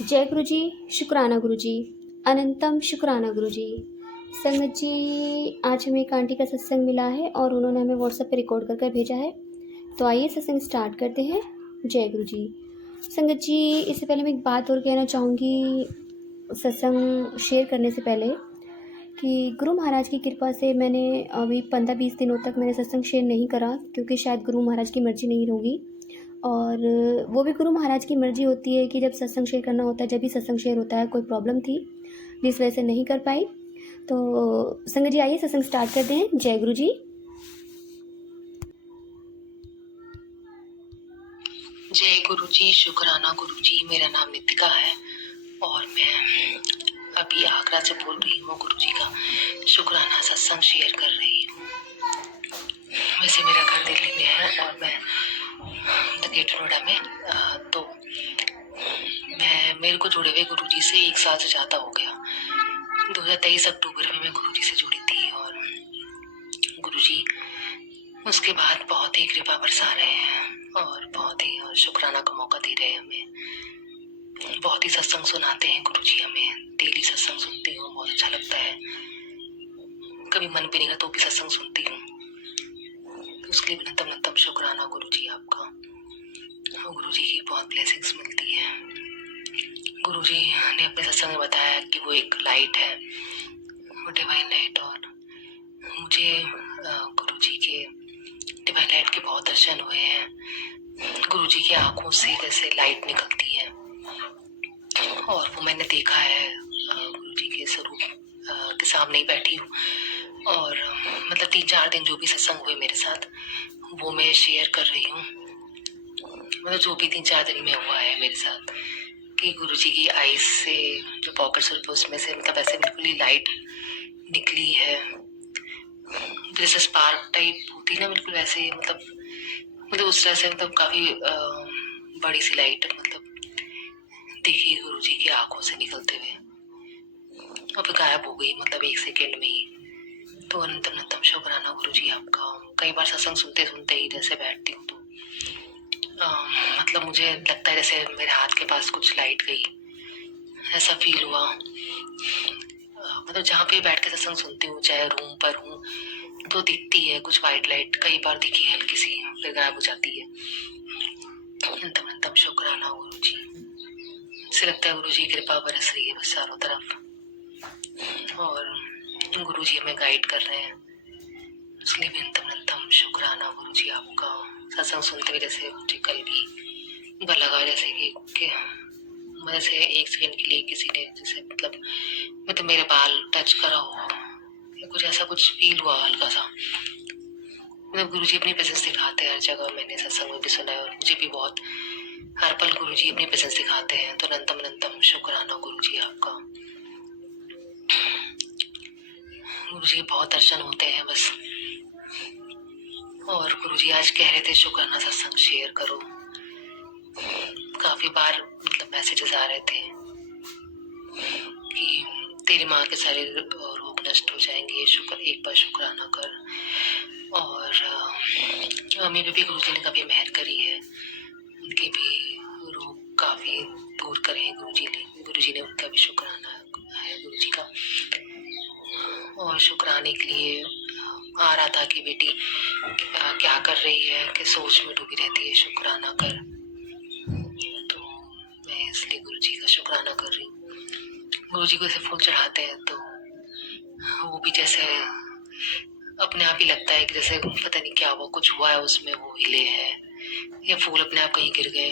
जय गुरु जी, शुक्राना गुरु जी, अनंतम शुक्राना गुरु जी। संगत जी, आज हमें एक आंटी का सत्संग मिला है और उन्होंने हमें व्हाट्सएप पे रिकॉर्ड कर कर भेजा है। तो आइए सत्संग स्टार्ट करते हैं। जय गुरु जी। संगत जी, इससे पहले मैं एक बात और कहना चाहूँगी सत्संग शेयर करने से पहले कि गुरु महाराज की कृपा से मैंने अभी 15-20 दिनों तक मैंने सत्संग शेयर नहीं करा, क्योंकि शायद गुरु महाराज की मर्ज़ी नहीं होगी। और वो भी गुरु महाराज की मर्ज़ी होती है कि जब सत्संग शेयर करना होता है, जब भी सत्संग शेयर होता है। कोई प्रॉब्लम थी जिस वजह से नहीं कर पाई। तो संगत जी, आइए सत्संग स्टार्ट करते हैं। जय गुरु जी। जय गुरु जी, शुक्राना गुरु जी। मेरा नाम नितिका है और मैं अभी आगरा से बोल रही हूँ। गुरु जी का शुक्राना सत्संग शेयर कर रही हूँ। वैसे मेरा घर दिल्ली में है और मैं द गेट नोएडा में तो मेरे को जुड़े हुए गुरु जी से 1 साल से ज़्यादा हो गया। 2023 अक्टूबर में मैं गुरु जी से जुड़ी थी और गुरु जी उसके बाद बहुत ही कृपा बरसा रहे हैं और बहुत ही शुक्राना का मौका दे रहे हैं हमें। बहुत ही सत्संग सुनाते हैं गुरु जी हमें। डेली सत्संग सुनती हूँ, बहुत अच्छा लगता है। कभी मन भी नहीं करता तो भी सत्संग सुनती हूँ। उसके लिए नतम शुक्राना गुरु जी आपका। गुरु जी की बहुत ब्लेसिंग्स मिलती है। गुरु जी ने अपने सत्संग में बताया कि वो एक लाइट है, वो डिवाइन लाइट। और मुझे गुरु जी के डिवाइन लाइट के बहुत दर्शन हुए हैं। गुरु जी की आंखों से जैसे लाइट निकलती है और वो मैंने देखा है। गुरु जी के स्वरूप के सामने ही बैठी हूँ और मतलब 3-4 दिन जो भी सत्संग हुए मेरे साथ वो मैं शेयर कर रही हूँ। मतलब जो भी 3-4 दिन में हुआ है मेरे साथ कि गुरु जी की आईज से जो पॉकेट स्वरूप उसमें से मतलब ऐसे बिल्कुल ही लाइट निकली है, जैसे स्पार्क टाइप होती है ना, बिल्कुल वैसे मतलब उस तरह से मतलब काफी बड़ी सी लाइट मतलब देखी गुरु जी की आंखों से निकलते हुए और फिर गायब हो गई, मतलब 1 सेकेंड में ही। तो अनंतम शुक्राना गुरु जी आपका। कई बार सत्संग सुनते सुनते ही जैसे बैठती हूँ तो मतलब मुझे लगता है जैसे मेरे हाथ के पास कुछ लाइट गई, ऐसा फील हुआ। मतलब जहाँ पे बैठ के सत्संग सुनती हूँ, चाहे रूम पर हूँ, तो दिखती है कुछ व्हाइट लाइट। कई बार दिखी हल्की सी, फिर गायब हो जाती है। अनंतम शुक्राना गुरु जी। से लगता है गुरु जी की कृपा बरस रही है बस चारों तरफ और गुरु जी हमें गाइड कर रहे हैं। इसलिए भी अनंतम शुक्राना गुरु जी आपका। सत्संग सुनते हुए जैसे मुझे कल भी लगा जैसे कि मतलब से 1 सेकंड के लिए किसी ने जैसे मतलब मेरे बाल टच करा हो, कुछ ऐसा कुछ फील हुआ हल्का सा। मतलब गुरु जी अपनी प्रेजेंस दिखाते हैं हर जगह। मैंने सत्संग में भी सुना है और मुझे भी बहुत हर पल गुरु जी अपनी प्रेजेंस दिखाते हैं। तो अनंतम शुक्राना गुरु जी आपका। गुरु जी बहुत दर्शन होते हैं बस। और गुरु जी आज कह रहे थे शुक्राना सत्संग शेयर करो। काफी बार मतलब मैसेजेस आ रहे थे कि तेरी माँ के सारे रोग नष्ट हो जाएंगे, एक बार शुक्राना कर। और मम्मी पे भी गुरु जी ने काफी मेहर करी है, उनके भी रोग काफी दूर करे हैं गुरु जी ने उनका भी शुक्राना है गुरु जी का। और शुक्राने के लिए आ रहा था कि बेटी क्या कर रही है, कि सोच में डूबी रहती है, शुक्राना कर। तो मैं इसलिए गुरु जी का शुक्राना कर रही हूँ। गुरु जी को ऐसे फूल चढ़ाते हैं तो वो भी जैसे अपने आप ही लगता है कि जैसे पता नहीं क्या हुआ, कुछ हुआ है उसमें, वो हिले है या फूल अपने आप कहीं गिर गए,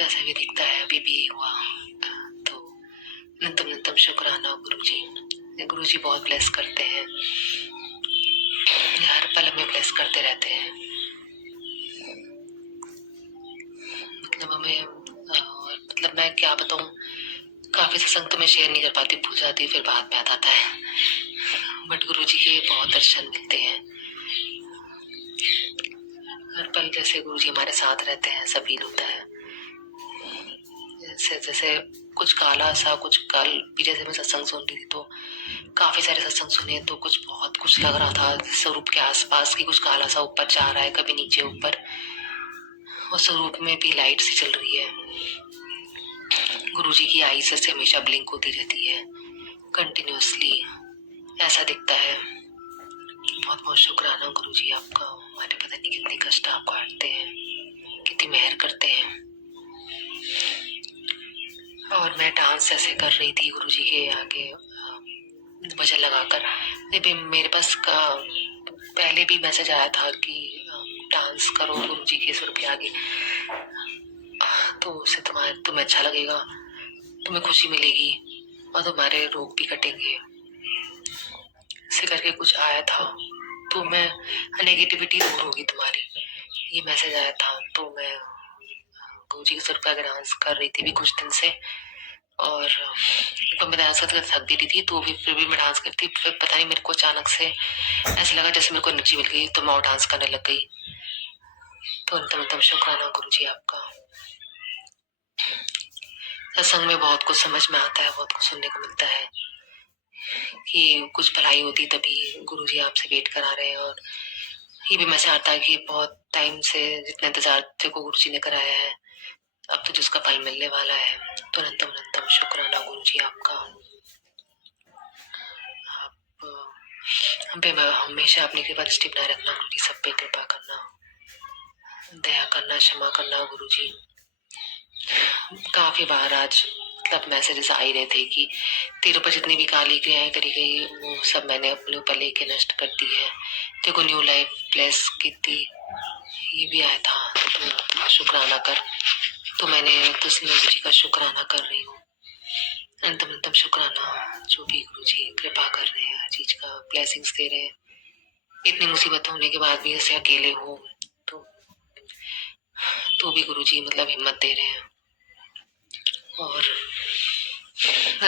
ऐसा भी दिखता है। अभी भी हुआ। तो अनंतम शुक्राना गुरु जी। गुरु जी बहुत ब्लेस करते हैं, हर पल में ब्लेस करते रहते हैं। मतलब हमें मतलब मैं क्या बताऊं, काफी सत्संग तो मैं शेयर नहीं कर पाती, भूल जाती, फिर बाद में आता है। बट गुरु जी के बहुत दर्शन मिलते हैं हर पल। जैसे गुरु जी हमारे साथ रहते हैं, सब फील होता है। जैसे कुछ काला सा, कुछ कल भी जैसे मैं सत्संग सुन रही थी तो काफी सारे सत्संग सुने तो बहुत कुछ लग रहा था स्वरूप के आसपास की, कुछ काला सा ऊपर जा रहा है, कभी नीचे ऊपर, और स्वरूप में भी लाइट सी चल रही है। गुरुजी की आईज से हमेशा ब्लिंक होती रहती है कंटिन्यूअसली, ऐसा दिखता है। बहुत बहुत शुक्राना गुरुजी आपका। हमारे पता नहीं कितने कष्ट आप काटते हैं, कितनी मेहर करते हैं। और मैं डांस ऐसे कर रही थी गुरुजी के आगे भजन लगाकर। मेरे पास का पहले भी मैसेज आया था कि डांस करो गुरुजी के सुर के आगे, तो उससे तुम्हें अच्छा लगेगा, तुम्हें खुशी मिलेगी और तुम्हारे रोग भी कटेंगे, ऐसे करके कुछ आया था। तो मैं नेगेटिविटी दूर होगी तुम्हारी, ये मैसेज आया था। तो मैं गुरुजी के सुर पे आगे डांस कर रही थी भी कुछ दिन से, और तो मैं डांस करते थक भी रही थी, तो भी फिर भी मैं डांस करती। फिर पता नहीं मेरे को अचानक से ऐसा लगा जैसे मेरे को एनर्जी मिल गई, तो मैं और डांस करने लग गई। तो अंतम शुक्राना गुरुजी आपका। सत्संग में बहुत कुछ समझ में आता है, बहुत कुछ सुनने को मिलता है कि कुछ भलाई होती तभी गुरुजी आपसे वेट करा रहे हैं। और ये भी मैसेज आता है कि बहुत टाइम से जितना इंतजार तेरे को गुरुजी ने कराया है, अब तो जिसका फल मिलने वाला है। तो अनंतम शुक्राना गुरुजी आपका। आप हम पे हमेशा अपनी कृपा दृष्टि बनाए रखना गुरुजी, सब पे कृपा करना, दया करना, क्षमा करना गुरुजी। काफी बार आज मतलब मैसेजेस आ ही रहे थे कि तेरे ऊपर जितनी भी काली क्रियाएं करी गई वो सब मैंने अपने ऊपर लेके नष्ट कर दी है, देखो न्यू लाइफ ब्लेस की थी, ये भी आया था। तो शुक्राना कर, तो मैंने तो गुरुजी का शुक्राना कर रही हूँ। अंतम शुक्राना, जो भी गुरुजी कृपा कर रहे हैं, हर चीज का ब्लेसिंग्स दे रहे हैं। इतनी मुसीबत होने के बाद भी ऐसे अकेले हो तो भी गुरुजी मतलब हिम्मत दे रहे हैं, और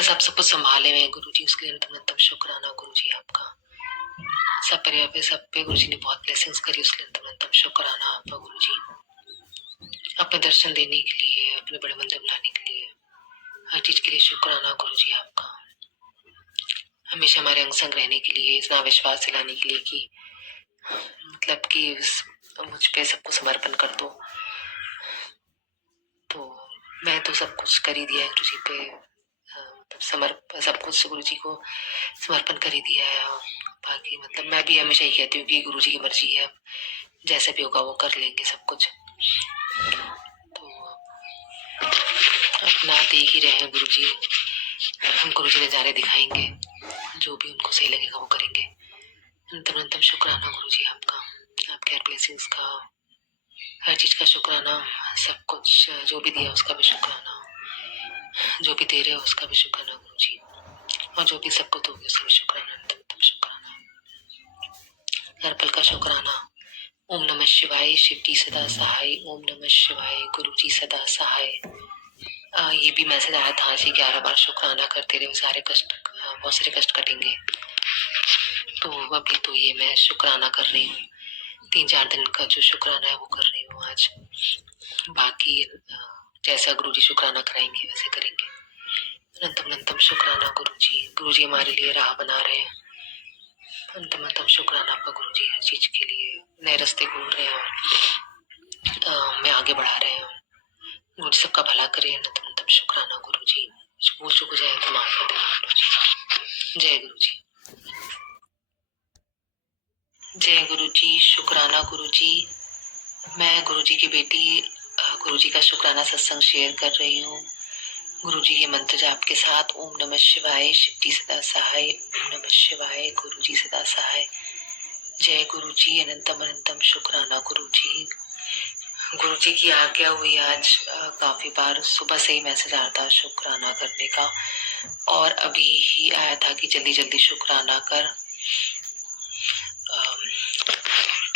सब कुछ संभाले हुए गुरुजी, उसके लिए अंतम शुक्राना गुरुजी आपका। सब पे गुरुजी ने बहुत ब्लेसिंग्स करी, उसके लिए अंतम शुक्राना आपका गुरुजी। अपने दर्शन देने के लिए, अपने बड़े मंदिर बुलाने के लिए, हर चीज के लिए शुक्राना गुरुजी आपका। हमेशा हमारे अंग संग रहने के लिए, इतना विश्वास दिलाने के लिए कि मतलब कि मुझ पे सबको समर्पण कर दो। तो मैं तो सब कुछ कर ही दिया है गुरुजी पे, सब कुछ गुरुजी को समर्पण कर ही दिया है। बाकी मतलब मैं भी हमेशा ही कहती हूँ कि गुरुजी की मर्जी है, जैसे भी होगा वो कर लेंगे सब कुछ। तो अपना देख ही रहे हैं गुरुजी, गुरुजी नजारे दिखाएंगे, जो भी उनको सही लगेगा वो करेंगे। अंतम शुक्राना गुरुजी आपका, आपके हर ब्लेसिंग्स का, हर चीज का शुक्राना, सब कुछ जो भी दिया उसका भी शुक्राना, जो भी दे रहे हो उसका भी शुक्राना गुरुजी, और जो भी सबको दोगे उसका भी शुक्राना। अंतम शुक्राना, हर पल का शुक्राना। ओम नमः शिवाय, शिव जी सदा सहाय। ओम नमः शिवाय, गुरु जी सदा सहाय। ये भी मैसेज आया था आज 11 बार शुक्राना करते रहे, सारे कष्ट, बहुत सारे कष्ट कटेंगे। तो अभी तो ये मैं शुक्राना कर रही हूँ, 3-4 दिन का जो शुक्राना है वो कर रही हूँ आज। बाकी जैसा गुरुजी शुक्राना कराएंगे वैसे करेंगे। अंतम शुक्राना गुरुजी, गुरुजी हमारे लिए राह बना रहे हैं। अंतम शुक्राना आपका गुरुजी, हर चीज के लिए नए रास्ते खोल रहे हैं और हमें आगे बढ़ा रहे हैं। गुरुजी सबका भला करे। अंतम शुक्राना गुरुजी, भूल चुक जाए तो माफ कर देना गुरुजी। जय गुरुजी, जय गुरुजी, शुक्राना गुरुजी। मैं गुरुजी की बेटी गुरुजी का शुक्राना सत्संग शेयर कर रही हूँ। गुरुजी के मंत्र जाप के साथ। ओम नमः शिवाय, शिव जी सदा सहाय। ओम नमः शिवाय, गुरुजी सदा सहाय। जय गुरुजी, अनंतम अनंतम शुक्राना गुरुजी। गुरुजी की आज्ञा हुई आज काफी बार सुबह से ही मैसेज आया था शुक्राना करने का, और अभी ही आया था कि जल्दी जल्दी शुक्राना कर,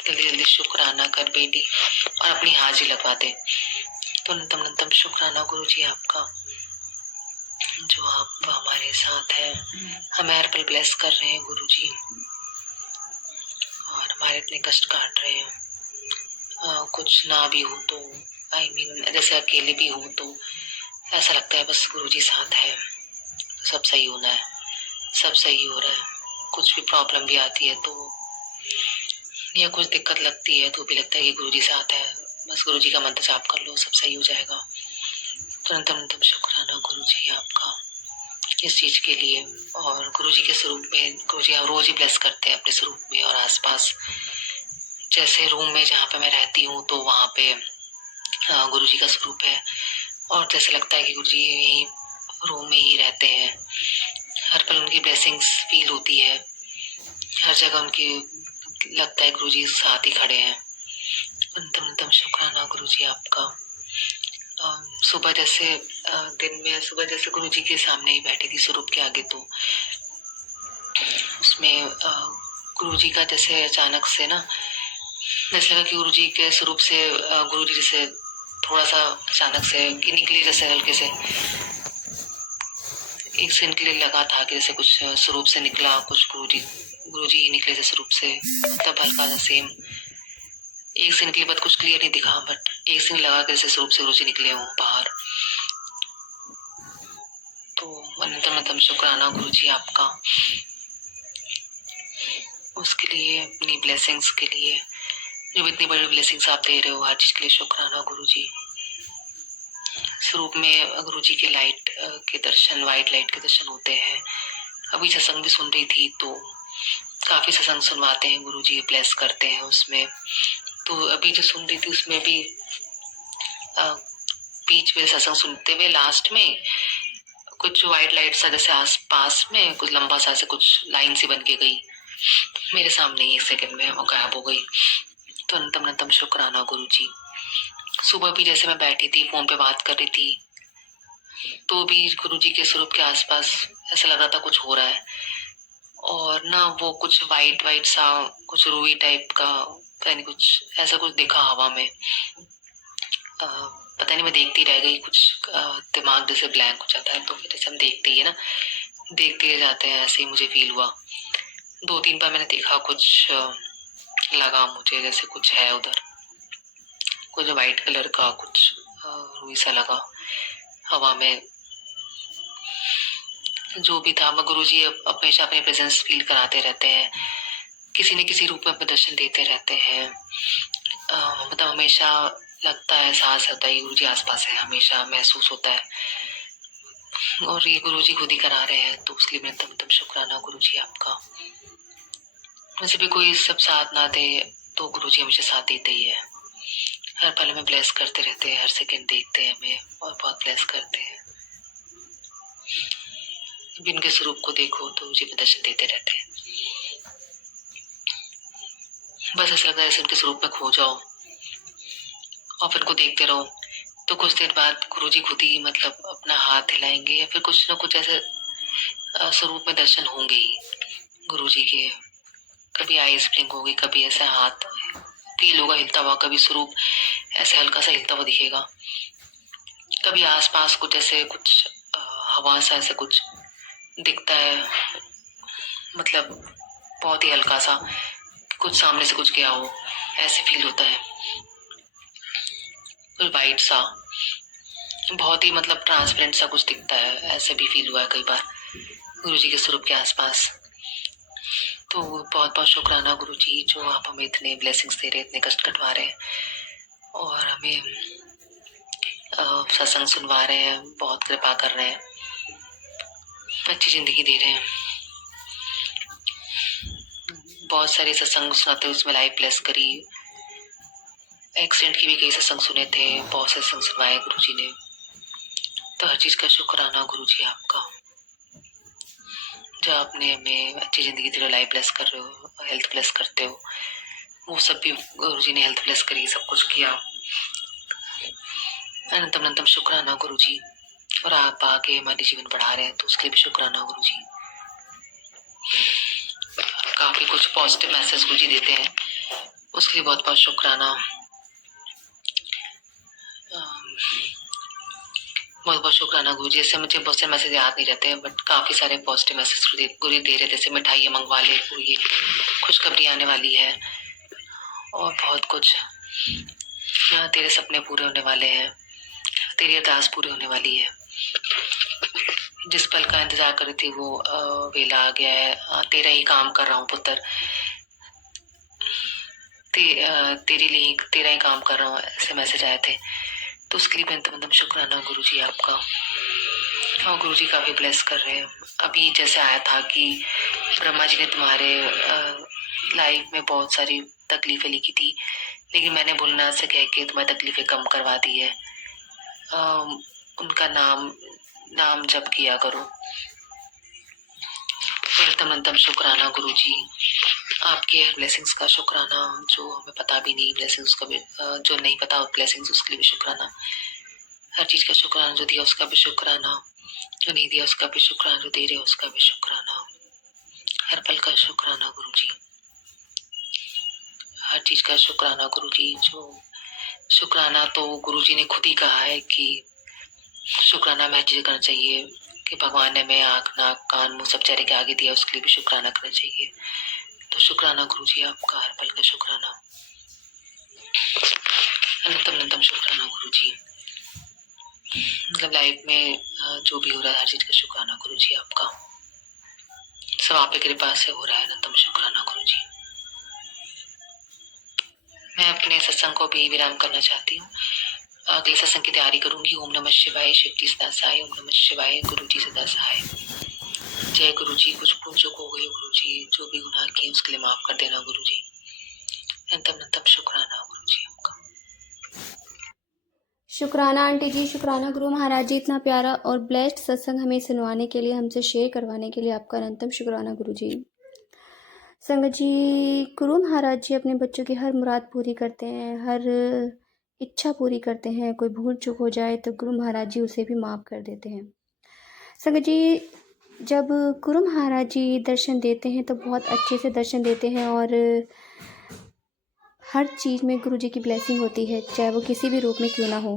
जल्दी जल्दी शुक्राना कर बेटी, और अपनी हाजिरी लगवा दे। तो अनंतम अनंतम शुक्राना गुरुजी आपका, जो आप हमारे साथ है, हमें हर पल ब्लेस कर रहे हैं गुरुजी, और हमारे इतने कष्ट काट रहे हैं। कुछ ना भी हो तो जैसे अकेले भी हो तो ऐसा लगता है बस गुरुजी साथ है तो सब सही होना है, सब सही हो रहा है। कुछ भी प्रॉब्लम भी आती है तो, या कुछ दिक्कत लगती है तो भी लगता है कि गुरुजी साथ है, बस गुरुजी का मंत्र जाप कर लो सब सही हो जाएगा। तो अंतम शुक्राना शुक्राना गुरुजी आपका इस चीज़ के लिए। और गुरुजी के स्वरूप में गुरुजी रोज ही ब्लेस करते हैं अपने स्वरूप में और आसपास। जैसे रूम में जहाँ पे मैं रहती हूँ तो वहाँ पे गुरुजी का स्वरूप है, और जैसे लगता है कि गुरुजी यहीं रूम में ही रहते हैं। हर पल उनकी ब्लेसिंग्स फील होती है, हर जगह उनकी लगता है गुरुजी साथ ही खड़े हैं। अंतम शुक्राना गुरुजी आपका। सुबह जैसे दिन में सुबह जैसे गुरुजी के सामने ही बैठी थी स्वरूप के आगे, तो उसमें गुरुजी का जैसे अचानक से ना जैसे लगा कि गुरुजी के स्वरूप से गुरुजी जैसे थोड़ा सा अचानक से कि निकले, जैसे हल्के से एक सेकंड के लिए लगा था कि जैसे कुछ स्वरूप से निकला, कुछ गुरुजी ही निकले जैसे रूप से, तब हल्का सा सेम एक सेकंड के लिए बाद कुछ क्लियर नहीं दिखा, बट एक सेकंड लगा कि जैसे स्वरूप से गुरुजी निकले हों बाहर। तो अनंतम शुक्राना गुरुजी आपका उसके लिए, अपनी ब्लेसिंग्स के लिए, जो इतनी बड़ी ब्लेसिंग्स आप दे रहे हो, हर चीज के लिए शुक्राना गुरुजी। स्वरूप में गुरुजी के लाइट के दर्शन, वाइट लाइट के दर्शन होते हैं। अभी सत्संग भी सुन रही थी तो काफी सत्संग सुनवाते हैं गुरुजी, ब्लेस करते हैं उसमें। तो अभी जो सुन रही थी उसमें भी बीच में सत्संग सुनते हुए लास्ट में कुछ व्हाइट लाइट सा जैसे आस पास में कुछ लंबा सा से कुछ लाइन सी बन के गई मेरे सामने ही, एक सेकंड में वो गायब हो गई। तो अनंतम शुक्राना गुरुजी। सुबह भी जैसे मैं बैठी थी फोन पे बात कर रही थी, तो भी गुरुजी के स्वरूप के आसपास ऐसा लग रहा था कुछ हो रहा है, और ना वो कुछ वाइट सा कुछ रूई टाइप का पता नहीं कुछ ऐसा कुछ दिखा हवा में। पता नहीं, मैं देखती रह गई, कुछ दिमाग जैसे ब्लैंक हो जाता है, तो फिर जैसे हम देखते ही है ना, देखते रह जाते हैं, ऐसे ही मुझे फील हुआ। 2-3 बार मैंने देखा, कुछ लगा मुझे जैसे कुछ है उधर, कुछ व्हाइट कलर का कुछ रूई सा लगा हवा में। जो भी था, मैं गुरुजी हमेशा अपने प्रेजेंस फील कराते रहते हैं, किसी न किसी रूप में अपने दर्शन देते रहते हैं। मतलब हमेशा लगता है, एहसास होता है गुरुजी आसपास है, हमेशा महसूस होता है, और ये गुरुजी खुद ही करा रहे हैं, तो उसके लिए मैं तम शुक्राना गुरुजी आपका। वैसे भी कोई सब साथ ना दे तो गुरुजी हमेशा साथ देते ही है, हर पल में ब्लेस करते रहते हैं, हर सेकंड देखते हैं हमें और बहुत ब्लेस करते हैं। इनके स्वरूप को देखो तो मुझे दर्शन देते रहते हैं। बस ऐसा लगता है जैसे उनके स्वरूप में खो जाओ और फिर उनको देखते रहो, तो कुछ देर बाद गुरुजी खुद ही मतलब अपना हाथ हिलाएंगे, या फिर कुछ ना कुछ ऐसे स्वरूप में दर्शन होंगे ही गुरुजी के। कभी आईज ब्लिंक होगी, कभी ऐसा हाथ फील होगा हिलता हुआ, कभी स्वरूप ऐसे हल्का सा हिलता हुआ दिखेगा, कभी आसपास कुछ ऐसे कुछ हवा सा ऐसे कुछ दिखता है, मतलब बहुत ही हल्का सा, कुछ सामने से कुछ गया हो ऐसे फील होता है। कुछ वाइट सा बहुत ही मतलब ट्रांसपेरेंट सा कुछ दिखता है, ऐसे भी फील हुआ है कई बार गुरुजी के स्वरूप के आसपास। तो बहुत बहुत शुक्राना गुरुजी, जो आप हमें इतने ब्लेसिंग्स दे रहे हैं, इतने कष्ट कटवा रहे हैं और हमें सत्संग सुनवा रहे हैं, बहुत कृपा कर रहे हैं, अच्छी जिंदगी दे रहे हैं। बहुत सारे सत्संग सुनाते हुए उसमें लाइव ब्लेस करी, एक्सीडेंट की भी कई सत्संग सुने थे, बहुत से सत्संग सुनवाए गुरुजी ने। तो हर चीज का शुक्राना गुरुजी आपका, जो आपने हमें अच्छी जिंदगी दे रहे हो, लाइफ ब्लेस कर रहे हो, हेल्थ ब्लेस करते हो, वो सब भी गुरुजी ने हेल्थ ब्लेस करी, सब कुछ किया। अनंतम शुक्राना गुरुजी। और आप आगे हमारे जीवन बढ़ा रहे हैं तो उसके लिए भी शुक्राना गुरुजी। काफी कुछ पॉजिटिव मैसेज गुरुजी देते हैं, उसके लिए बहुत बहुत शुक्राना। बहुत बहुत शुक्राना गुरुजी। जैसे मुझे बहुत से मैसेज याद नहीं रहते हैं, बट काफी सारे पॉजिटिव मैसेज गुरु दे रहे थे, जैसे मिठाइयाँ मंगवा ले, ये खुशखबरी आने वाली है और बहुत कुछ, तेरे सपने पूरे होने वाले हैं, तेरी अरदास पूरी होने वाली है, जिस पल का इंतजार कर रही थी वो वेला आ गया है, तेरा ही काम कर रहा हूँ पुत्र, तेरे लिए तेरा ही काम कर रहा हूँ, ऐसे मैसेज आए थे। तो उसके लिए मैं शुक्राना गुरुजी आपका। और गुरुजी काफ़ी ब्लेस कर रहे हैं। अभी जैसे आया था कि ब्रह्मा जी ने तुम्हारे लाइफ में बहुत सारी तकलीफें लिखी थी, लेकिन मैंने भूलना से कह के तुम्हारी तकलीफें कम करवा दी है। उनका नाम जप किया करो। अनंतम शुक्राना गुरुजी, आपके ब्लेसिंग्स का शुक्राना, जो हमें पता भी नहीं ब्लेसिंग्स का भी, जो नहीं पता ब्लेसिंग्स उसके लिए भी शुक्राना। हर चीज का शुक्राना, जो दिया उसका भी शुक्राना, जो नहीं दिया उसका भी शुक्राना, जो दे रहे उसका भी शुक्राना। हर पल का शुक्राना गुरुजी, हर चीज का शुक्राना गुरुजी। जो शुक्राना तो गुरुजी ने खुद ही कहा है कि शुक्राना में हर चीज करना चाहिए, कि भगवान ने हमें आँख नाक कान मुंह सब चेहरे के आगे दिया, उसके लिए भी शुक्राना करना चाहिए। तो शुक्राना गुरुजी आपका, हर पल का शुक्राना, अनंतम शुक्राना गुरुजी। मतलब लाइफ में जो भी हो रहा है हर चीज का शुक्राना गुरुजी आपका, सब आपकी कृपा से हो रहा है। अनंतम शुक्राना गुरुजी। मैं अपने सत्संग को भी विराम करना चाहती हूँ। अगले सत्संग की तैयारी करूंगी। ओम नमः शिवाय, शिव जी सदा सहाय। ओम नमः शिवाय, गुरु जी सदा सहाय। जय गुरु जी। कुछ भूल चूक हो गई गुरु जी, जो भी गुनाह किए उसके लिए माफ कर देना गुरु जी। अनंतम शुक्राना गुरु जी आपका। शुक्राना आंटी जी, शुक्राना गुरु महाराज जी, इतना प्यारा और ब्लेस्ड सत्संग हमें सुनवाने के लिए, हमसे शेयर करवाने के लिए आपका अनंतम शुक्राना गुरु जी। संगत जी, गुरु महाराज जी अपने बच्चों की हर मुराद पूरी करते हैं, हर इच्छा पूरी करते हैं। कोई भूल चूक हो जाए तो गुरु महाराज जी उसे भी माफ़ कर देते हैं। संगत जी, जब गुरु महाराज जी दर्शन देते हैं तो बहुत अच्छे से दर्शन देते हैं और हर चीज़ में गुरु जी की ब्लेसिंग होती है, चाहे वो किसी भी रूप में क्यों ना हो।